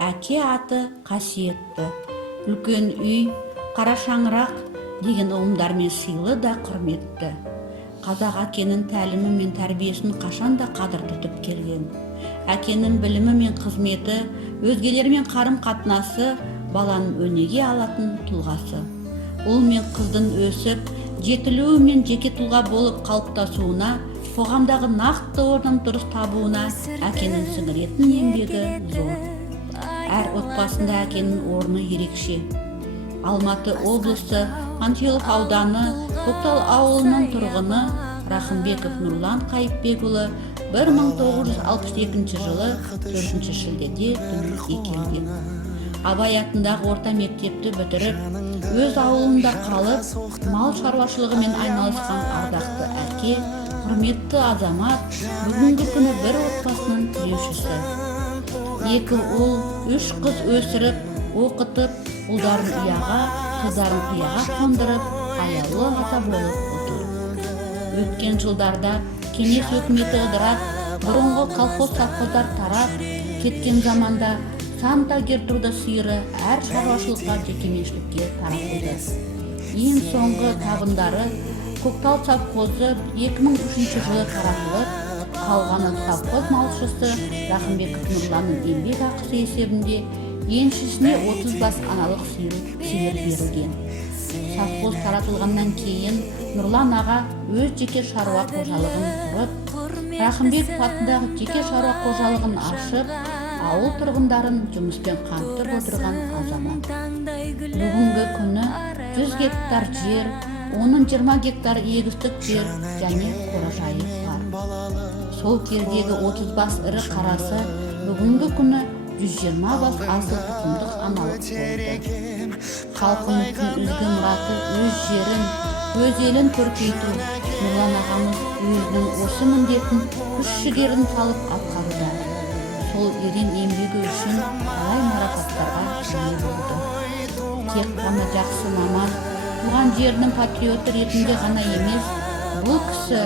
Әке аты қасиетті. Үлкен үй, қара шаңырақ деген ұғымдармен сыйлы да құрметті. Қазақ әкенің тәлімі мен тәрбиесін қашанда қадір тұтып келген. Әкенің білімі мен қызметі, өзгелермен қарым-қатынасы баланың өнеге алатын тұлғасы. Ұл мен қыздың өсіп, жетілуі мен жеке тұлға болып қалыптасуына, қоғамдағы нақты орнын дұрыс табуына әкенің сіңіретін еңбегі зор. Әр отбасында әкенің орны ерекше. Алматы облысы Панфилов ауданы Көктал ауылының тұрғыны Рахымбеков Нұрлан Қайыпбекұлы 1962 жылы 4 шілдеде дүниеге келген. Абай атындағы орта мектепті бітіріп, өз ауылында қалып, мал шаруашылығымен айналысқан ардақты әке, құрметті азамат, бүгінгі күні бір отбасының тіреушісі. 2 ұл, 3 қыз өсіріп, оқытып, ұлдарын ұяға, қыздарын қияға қондырып, аяулы ата болып отыр. Өткен жылдарда кеңес өкіметі ыдырап, бұрынғы колхоз совхоздар тарап, кеткен заманда Санта Гертруда сиыры әр шаруашылыққа жекеменшікке таратылды. Ең соңғы табындары Көктал совхозы 2003 жылы таратылып, қалғаны совхоз малшысы Рахымбеков Нұрланның еңбек ақысы есебінде еншісіне 30 бас аналық сиыр берілген. Совхоз таратылғаннан кейін Нұрлан аға өз жеке шаруа қожалығын құрып, Рахымбеков атындағы жеке шаруа қожалығын ашып, ауыл тұрғындарын жұмыспен қамтып отырған азамат. Бүгінгі күні 100 гектар жер, оның 20 гектар егістік жер және қоражайы бар. Сол кездегі 30 бас ірі қарасы бүгінгі күні 120 бас асыл тұқымдық аналық болды. Халқымыздың ізгі мұраты өз жерін, өз елін көркейту. Нұрлан ағамыз өзінің осы міндетін күш-жігерін салып атқаруда. Сол ерен еңбегі үшін талай марапаттарға ие болды. Тек қана жақсы маман, туған жерінің патриоты ретінде ғана емес, бұл кісі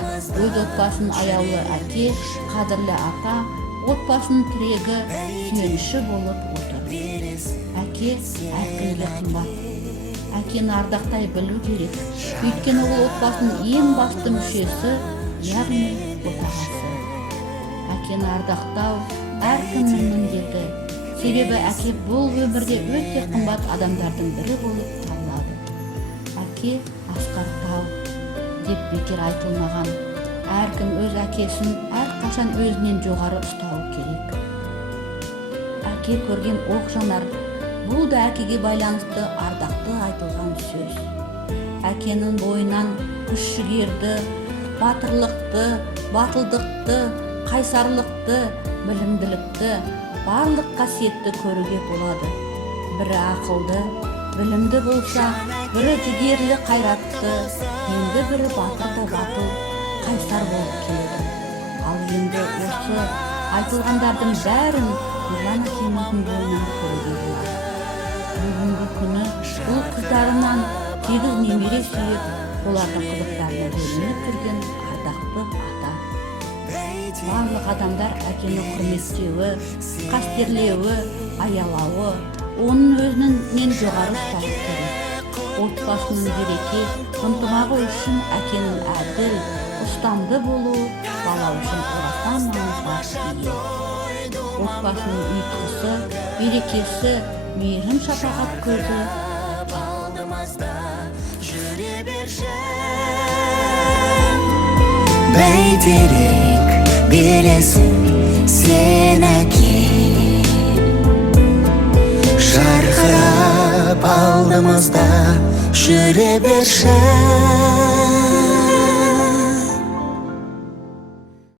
өз отбасын аяулы әке, қадірлі ата, отбасының тірегі, сүйеніші болып отыр. Әке әркімге қымбат. Әкені ардақтай білу керек. Өйткені ол отбасының ең басты мүшесі, яғни отағасы. Әкені ардақтау әркімнің міндеті. Себебі әке бұл өмірде өте қымбат адамдардың бірі болып табылады. Әке асқар тау деп бекер айтылмаған. Әркім өз әкесін әрқашан өзінен жоғары ұстауы керек. Әке көрген оқ жанар, бұл да әкеге байланысты ардақты айтылған сөз. Әкенің бойынан күш-жігерді, батырлықты, батылдықты, қайсарлықты, білімділікті, барлық қасиетті көруге болады. Бірі ақылды, білімді болса, бірі жігерлі қайратты, енді бірі батыр да батыл, қайсар болып келеді. Ал енді осы айтылғандардың бәрін Нұрлан әкеміздің бойынан көруге болады. Бүгінгі күні бұл қыздарынан 8 немере сүйіп, оларға қызықтарына бөлініп жүрген ардақты ата. Барлық адамдар әкені құрметтеуі, қастерлеуі, аялауы, оның өзінен жоғары ұстауы керек. Отбасының береке, ынтымағы үшін әкенің әділ, ұстамды болуы бала үшін орасан маңызға ие. Отбасының ұйытқысы, берекесі, мейірім шапағат көзі. Бәйтерек белесің сен әке, жарқырап алдымызда жүре берші.